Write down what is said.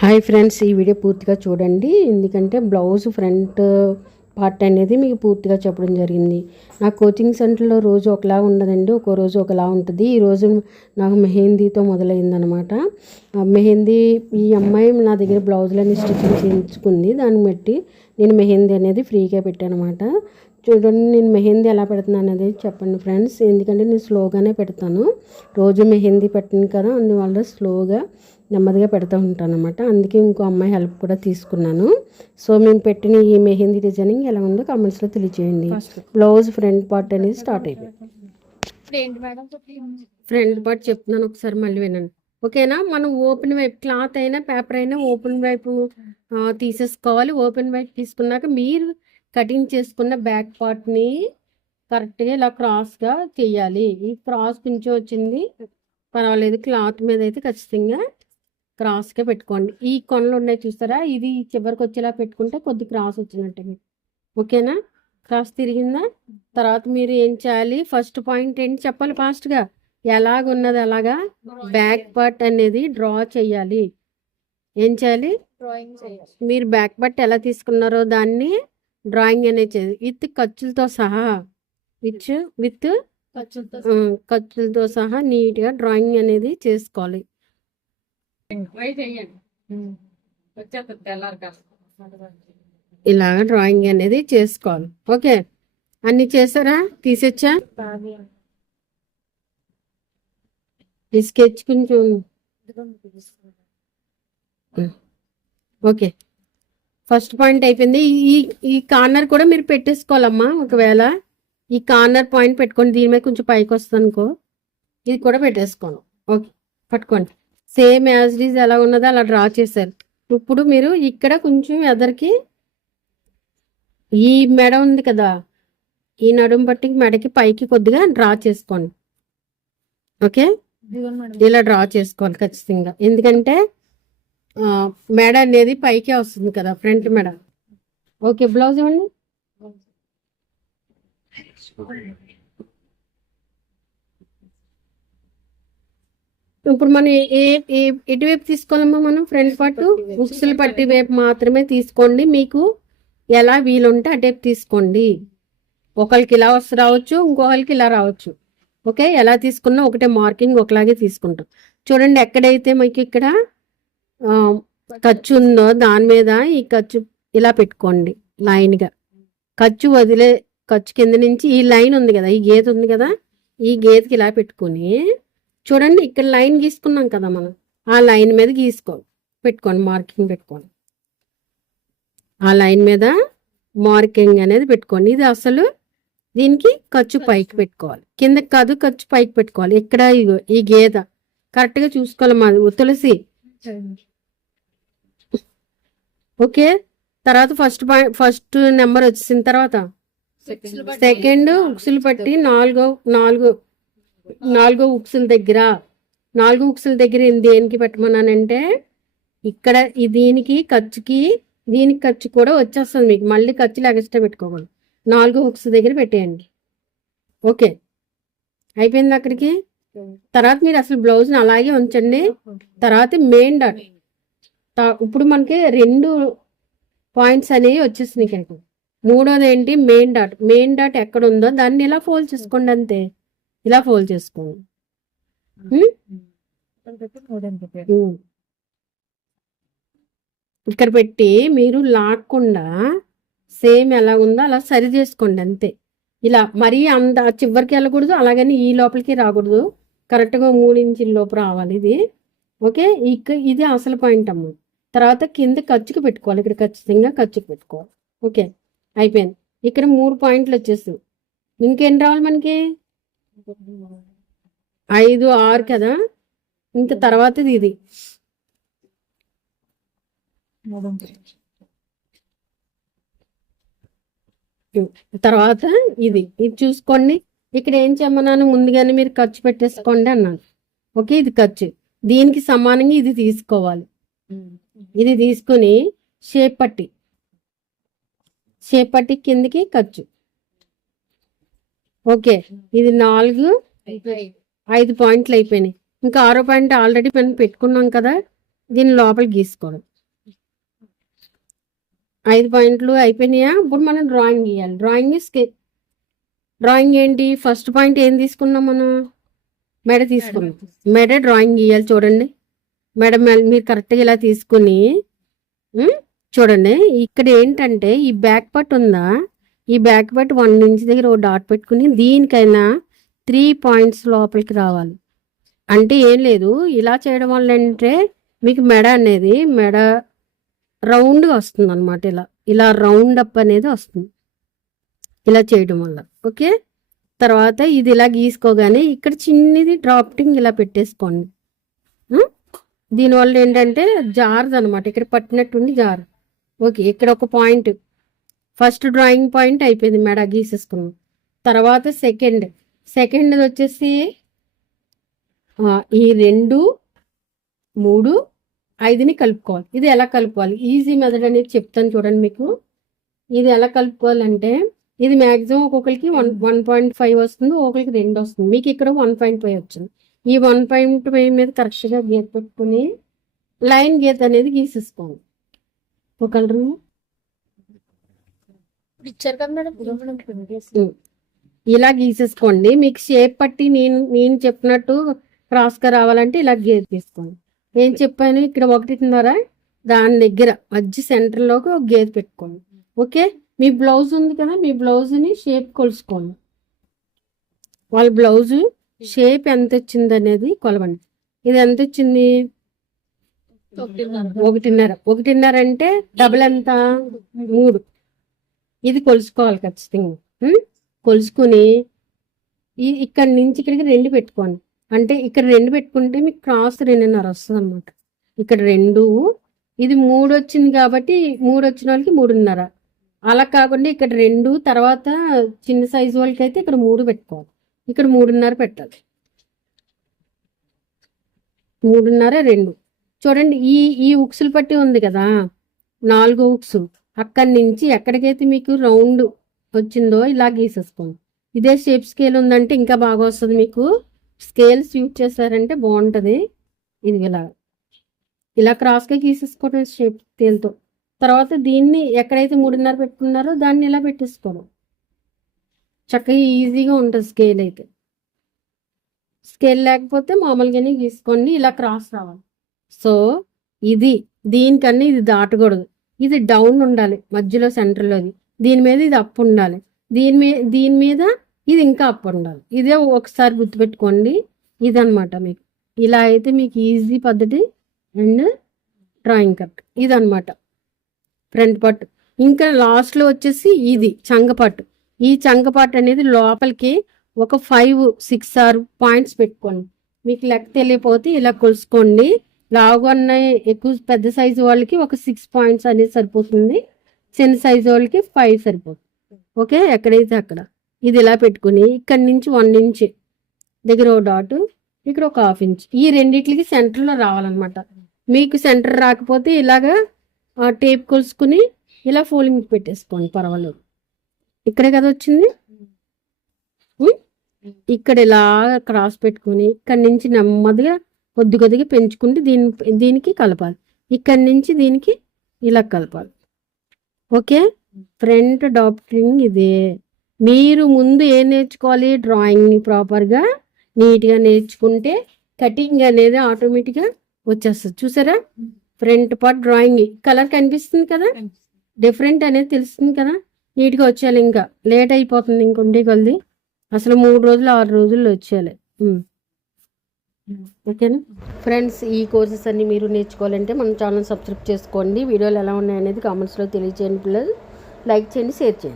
Hi friends, ఈ video పూర్తిగా చూడండి. ఎందుకంటే బ్లౌజ్ ఫ్రంట్ పార్ట్ అనేది మీకు పూర్తిగా చెప్పడం జరిగింది. నా కోచింగ్ సెంటర్లో రోజు ఒకలా ఉండదండి, ఒక్కో రోజు ఒకలా ఉంటుంది. ఈరోజు నాకు మెహందీతో మొదలైందనమాట. మెహందీ ఈ అమ్మాయి నా దగ్గర బ్లౌజులన్నీ స్టిచ్చింగ్ చేయించుకుంది. దాన్ని బట్టి నేను మెహందీ అనేది ఫ్రీగా పెట్టాను అనమాట. చూడండి, నేను మెహందీ ఎలా పెడుతున్నాను అనేది చెప్పండి ఫ్రెండ్స్. ఎందుకంటే నేను స్లోగానే పెడతాను, రోజు మెహందీ పెట్టను కదా, అందువల్ల స్లోగా నెమ్మదిగా పెడతా ఉంటాను అనమాట. అందుకే ఇంకో అమ్మాయి హెల్ప్ కూడా తీసుకున్నాను. సో మేము పెట్టిన ఈ మెహందీ డిజైనింగ్ ఎలా ఉందో కామెంట్స్లో తెలియజేయండి. బ్లౌజ్ ఫ్రంట్ పార్ట్ అనేది స్టార్ట్ అయిపోయింది. ఫ్రంట్ పార్ట్ చెప్తున్నాను, ఒకసారి మళ్ళీ వినండి, ఓకేనా? మనం ఓపెన్ వైపు క్లాత్ అయినా పేపర్ అయినా ఓపెన్ వైపు తీసేసుకోవాలి. ఓపెన్ వైపు తీసుకున్నాక మీరు కటింగ్ చేసుకున్న బ్యాక్ పార్ట్ని కరెక్ట్గా ఇలా క్రాస్గా చేయాలి. ఈ క్రాస్ కొంచెం వచ్చింది పర్వాలేదు, క్లాత్ మీద అయితే ఖచ్చితంగా క్రాస్గా పెట్టుకోండి. ఈ కొనలు ఉన్నాయి చూస్తారా, ఇది చివరికి వచ్చేలా పెట్టుకుంటే కొద్ది క్రాస్ వచ్చినట్టు మీకు, ఓకేనా? క్రాస్ తిరిగిందా? తర్వాత మీరు ఏం చేయాలి, ఫస్ట్ పాయింట్ ఏంటి చెప్పాలి ఫాస్ట్గా. ఎలాగున్నది అలాగా బ్యాక్ పార్ట్ అనేది డ్రా చేయాలి. ఏం చేయాలి? మీరు బ్యాక్ పార్ట్ ఎలా తీసుకున్నారో దాన్ని డ్రాయింగ్ అనేది చేయాలి, విత్ ఖర్చులతో సహా. విత్ ఖర్చులతో సహా నీట్గా డ్రాయింగ్ అనేది చేసుకోవాలి. ఇలాగ డ్రాయింగ్ అనేది చేసుకోవాలి. ఓకే, అన్ని చేసారా? తీసొచ్చా? ఈ స్కెచ్ కొంచెం ఓకే. ఫస్ట్ పాయింట్ అయిపోయింది. ఈ కార్నర్ కూడా మీరు పెట్టేసుకోవాలమ్మా. ఒకవేళ ఈ కార్నర్ పాయింట్ పెట్టుకోండి, దీని మీద కొంచెం పైకి వస్తుంది అనుకో, ఇది కూడా పెట్టేసుకోండి. ఓకే, పట్టుకోండి. సేమ్ యాజ్ ఇట్ ఈజ్ ఎలా ఉన్నదో అలా డ్రా చేశారు. ఇప్పుడు మీరు ఇక్కడ కొంచెం ఎదరికి ఈ మెడ ఉంది కదా, ఈ నడుము పట్టి మెడకి పైకి కొద్దిగా డ్రా చేసుకోండి. ఓకే, ఇలా డ్రా చేసుకోవాలి ఖచ్చితంగా, ఎందుకంటే మెడ అనేది పైకే వస్తుంది కదా, ఫ్రంట్ మెడ. ఓకే, బ్లౌజ్ ఇవ్వండి. ఇప్పుడు మనం ఎటువైపు తీసుకోవాలమ్మా? మనం ఫ్రంట్ పార్ట్ ఉక్సులు పట్టి వైపు మాత్రమే తీసుకోండి. మీకు ఎలా వీలుంటే అటేపు తీసుకోండి. ఒకరికి ఇలా రావచ్చు, ఇంకొకరికి ఇలా రావచ్చు. ఓకే, ఎలా తీసుకున్నా ఒకటే మార్కింగ్ ఒకలాగే తీసుకుంటాం. చూడండి, ఎక్కడైతే మీకు ఇక్కడ ఖర్చు ఉందో దాని మీద ఈ ఖర్చు ఇలా పెట్టుకోండి లైన్గా. ఖర్చు వదిలే ఖర్చు కింద నుంచి ఈ లైన్ ఉంది కదా, ఈ గీత ఉంది కదా, ఈ గీతకి ఇలా పెట్టుకొని చూడండి, ఇక్కడ లైన్ గీసుకున్నాం కదా మనం, ఆ లైన్ మీద పెట్టుకోండి, మార్కింగ్ పెట్టుకోండి. ఆ లైన్ మీద మార్కింగ్ అనేది పెట్టుకోండి. ఇది అసలు దీనికి ఖర్చు పైకి పెట్టుకోవాలి, కిందకి కాదు, ఖర్చు పైకి పెట్టుకోవాలి. ఇక్కడ ఈ గీత కరెక్ట్గా చూసుకోవాలి మాది తులసి. ఓకే, తర్వాత ఫస్ట్ నెంబర్ వచ్చేసిన తర్వాత సెకండ్ ఉక్సులు పట్టి నాలుగో ఉక్సుల దగ్గర దేనికి పెట్టమన్నానంటే ఇక్కడ దీనికి ఖర్చు కూడా వచ్చేస్తుంది మీకు. మళ్ళీ ఖర్చులు ఎక్స్ట్రా పెట్టుకోకూడదు. 4 హుక్స్ దగ్గర పెట్టేయండి. ఓకే, అయిపోయింది అక్కడికి. తర్వాత మీరు అసలు బ్లౌజ్ని అలాగే ఉంచండి. తర్వాత మెయిన్ డాట్, ఇప్పుడు మనకి 2 పాయింట్స్ అనేవి వచ్చేసినాయి ఇక్కడ. మూడోది ఏంటి? మెయిన్ డాట్ ఎక్కడ ఉందో దాన్ని ఇలా ఫోల్డ్ చేసుకోండి, అంతే. ఇలా ఫోల్డ్ చేసుకోండి. ఇక్కడ పెట్టి మీరు లాక్కుండా సేమ్ ఎలా ఉందో అలా సరి చేసుకోండి, అంతే. ఇలా మరీ అంత చివరికి వెళ్ళకూడదు, అలాగని ఈ లోపలికి రాకూడదు. కరెక్ట్గా 3 ఇంచుల లోపు రావాలి ఇది. ఓకే, ఇది అసలు పాయింట్ అమ్మ. తర్వాత కింద ఖర్చుకి పెట్టుకోవాలి, ఇక్కడ ఖచ్చితంగా ఖర్చుకి పెట్టుకోవాలి. ఓకే, అయిపోయింది. ఇక్కడ 3 పాయింట్లు వచ్చేస్తాయి. ఇంకేం రావాలి మనకి? 5, 6 కదా. ఇంకా తర్వాత ఇది తర్వాత ఇది చూసుకోండి. ఇక్కడ ఏం చేయమన్నాను? ముందుగానే మీరు ఖర్చు పెట్టేసుకోండి అన్నాను. ఓకే, ఇది ఖర్చు, దీనికి సమానంగా ఇది తీసుకోవాలి. ఇది తీసుకుని షేప్ పట్టి కిందకి ఖర్చు. ఓకే, ఇది 5 పాయింట్లు అయిపోయినాయి. ఇంకా 6వ పాయింట్ ఆల్రెడీ మనం పెట్టుకున్నాం కదా, దీని లోపల గీసుకోవడం. 5 పాయింట్లు అయిపోయినాయా? ఇప్పుడు మనం డ్రాయింగ్ గీయాలి. డ్రాయింగ్ ఏంటి? ఫస్ట్ పాయింట్ ఏం తీసుకున్నాం మనం? మెడ తీసుకున్నాం. మెడ డ్రాయింగ్ గీయాలి. చూడండి, మెడ మీరు కరెక్ట్గా ఇలా తీసుకుని చూడండి. ఇక్కడ ఏంటంటే ఈ బ్యాక్ పార్ట్ ఉందా, ఈ బ్యాక్ పార్ట్ 1 ఇంచ్ దగ్గర ఒక డాట్ పెట్టుకుని దీనికైనా 3 పాయింట్స్ లోపలికి రావాలి. అంటే ఏం లేదు, ఇలా చేయడం వల్ల అంటే మీకు మెడ రౌండ్గా వస్తుంది అనమాట. ఇలా రౌండ్ అప్ అనేది వస్తుంది ఇలా చేయడం వల్ల. ఓకే, తర్వాత ఇది ఇలా గీసుకోగానే ఇక్కడ చిన్నది డ్రాఫ్టింగ్ ఇలా పెట్టేసుకోండి. దీనివల్ల ఏంటంటే జారదు అనమాట, ఇక్కడ పట్టినట్టుండి జారు. ఓకే, ఇక్కడ ఒక పాయింట్, ఫస్ట్ డ్రాయింగ్ పాయింట్ అయిపోయింది, మెడ గీసేసుకున్నాం. తర్వాత సెకండ్ వచ్చేసి ఈ 2, 3, 5ని కలుపుకోవాలి. ఇది ఎలా కలుపుకోవాలి? ఈజీ మెథడ్ అనేది చెప్తాను చూడండి మీకు. ఇది ఎలా కలుపుకోవాలంటే ఇది మ్యాక్సిమం ఒక్కొక్కరికి 1.5 వస్తుంది, ఒక్కొక్కరికి 2 వస్తుంది. మీకు ఇక్కడ 1.5 వచ్చింది. ఈ 1.5 మీద కరెక్ట్గా గీత పెట్టుకుని లైన్ గీత అనేది గీసేసుకోండి. ఒక కలర్ ఇలా గీసేసుకోండి. మీకు షేప్ పట్టి నేను చెప్పినట్టు క్రాస్గా రావాలంటే ఇలా గీత తీసుకోండి. ఏం చెప్పాను? ఇక్కడ 1.5 దాని దగ్గర మధ్య సెంటర్లోకి ఒక గీత పెట్టుకోండి. ఓకే, మీ బ్లౌజ్ ఉంది కదా, మీ బ్లౌజ్ని షేప్ కొలుసుకోండి. వాళ్ళ బ్లౌజు షేప్ ఎంత వచ్చింది అనేది కొలవండి. ఇది ఎంత వచ్చింది? 1.5 అంటే డబుల్ ఎంత? 3. ఇది కొలుసుకోవాలి ఖచ్చితంగా. కొలుసుకుని ఇక్కడి నుంచి ఇక్కడికి 2 పెట్టుకోండి. అంటే ఇక్కడ 2 పెట్టుకుంటే మీకు క్రాస్ 2.5 వస్తుంది అనమాట. ఇక్కడ 2, ఇది 3 వచ్చింది కాబట్టి 3 వచ్చిన వాళ్ళకి 3.5. అలా కాకుండా ఇక్కడ 2, తర్వాత చిన్న సైజు వాళ్ళకి అయితే ఇక్కడ 3 పెట్టుకోవాలి. ఇక్కడ 3.5 పెట్టాలి. 3.5, 2. చూడండి, ఈ ఉక్సులు పట్టి ఉంది కదా, 4 ఉక్సు, అక్కడి నుంచి ఎక్కడికైతే మీకు రౌండ్ వచ్చిందో ఇలా గీసేసుకోండి. ఇదే షేప్ స్కేల్ ఉందంటే ఇంకా బాగా వస్తుంది. మీకు స్కేల్స్ యూజ్ చేశారంటే బాగుంటుంది. ఇది ఇలా క్రాస్గా గీసేసుకోవడం షేప్ స్కేల్తో. తర్వాత దీన్ని ఎక్కడైతే 3.5 పెట్టుకున్నారో దాన్ని ఇలా పెట్టేసుకోవడం. చక్కగా ఈజీగా ఉంటుంది స్కేల్ అయితే. స్కేల్ లేకపోతే మామూలుగానే గీసుకోండి. ఇలా క్రాస్ రావాలి. సో దీనికన్నా ఇది దాటకూడదు. ఇది డౌన్ ఉండాలి మధ్యలో సెంటర్లోది. దీని మీద ఇది అప్ ఉండాలి. దీని మీద ఇది ఇంకా అప్ ఉండాలి. ఇదే ఒకసారి గుర్తుపెట్టుకోండి. ఇదనమాట మీకు. ఇలా అయితే మీకు ఈజీ పద్ధతి అండ్ డ్రాయింగ్ కట్. ఇదనమాట ఫ్రంట్ పార్ట్. ఇంకా లాస్ట్లో వచ్చేసి ఇది చంగపాటు. ఈ చంగపాటు అనేది లోపలికి ఒక 5, 6 పాయింట్స్ పెట్టుకోండి. మీకు లెక్క తెలియకపోతే ఇలా కొలుసుకోండి. లావుగా ఉన్నాయి ఎక్కువ పెద్ద సైజు వాళ్ళకి ఒక 6 పాయింట్స్ అనేది సరిపోతుంది. చిన్న సైజు వాళ్ళకి 5 సరిపోతుంది. ఓకే, ఎక్కడైతే అక్కడ ఇది ఇలా పెట్టుకుని ఇక్కడి నుంచి 1 ఇంచ్ దగ్గర ఒక డాట్, ఇక్కడ ఒక 1/2 ఇంచ్, ఈ రెండిట్లకి సెంటర్లో రావాలన్నమాట. మీకు సెంటర్ రాకపోతే ఇలాగా టేప్ కొలుసుకుని ఇలా ఫోల్డింగ్ పెట్టేసుకోండి, పర్వాలేదు. ఇక్కడే కదా వచ్చింది. ఇక్కడ ఇలా క్రాస్ పెట్టుకుని ఇక్కడి నుంచి నెమ్మదిగా కొద్దిగా పెంచుకుంటే దీనికి కలపాలి. ఇక్కడి నుంచి దీనికి ఇలా కలపాలి. ఓకే, ఫ్రంట్ డాప్టింగ్ ఇదే. మీరు ముందు ఏం నేర్చుకోవాలి? డ్రాయింగ్ని ప్రాపర్గా నీట్గా నేర్చుకుంటే కటింగ్ అనేది ఆటోమేటిక్గా వచ్చేస్తుంది. చూసారా, ఫ్రంట్ పార్ట్ డ్రాయింగ్ కలర్ కనిపిస్తుంది కదా, డిఫరెంట్ అనేది తెలుస్తుంది కదా, నీట్గా వచ్చేయాలి. ఇంకా లేట్ అయిపోతుంది ఇంకొండే కొద్ది. అసలు 3 రోజులు 6 రోజుల్లో వచ్చేయాలి. ఓకేనా ఫ్రెండ్స్, ఈ కోర్సెస్ అన్ని మీరు నేర్చుకోవాలంటే మన ఛానల్ సబ్స్క్రైబ్ చేసుకోండి. వీడియోలు ఎలా ఉన్నాయనేది కామెంట్స్లో తెలియజేయండి. ప్లస్ లైక్ చేయండి, షేర్ చేయండి.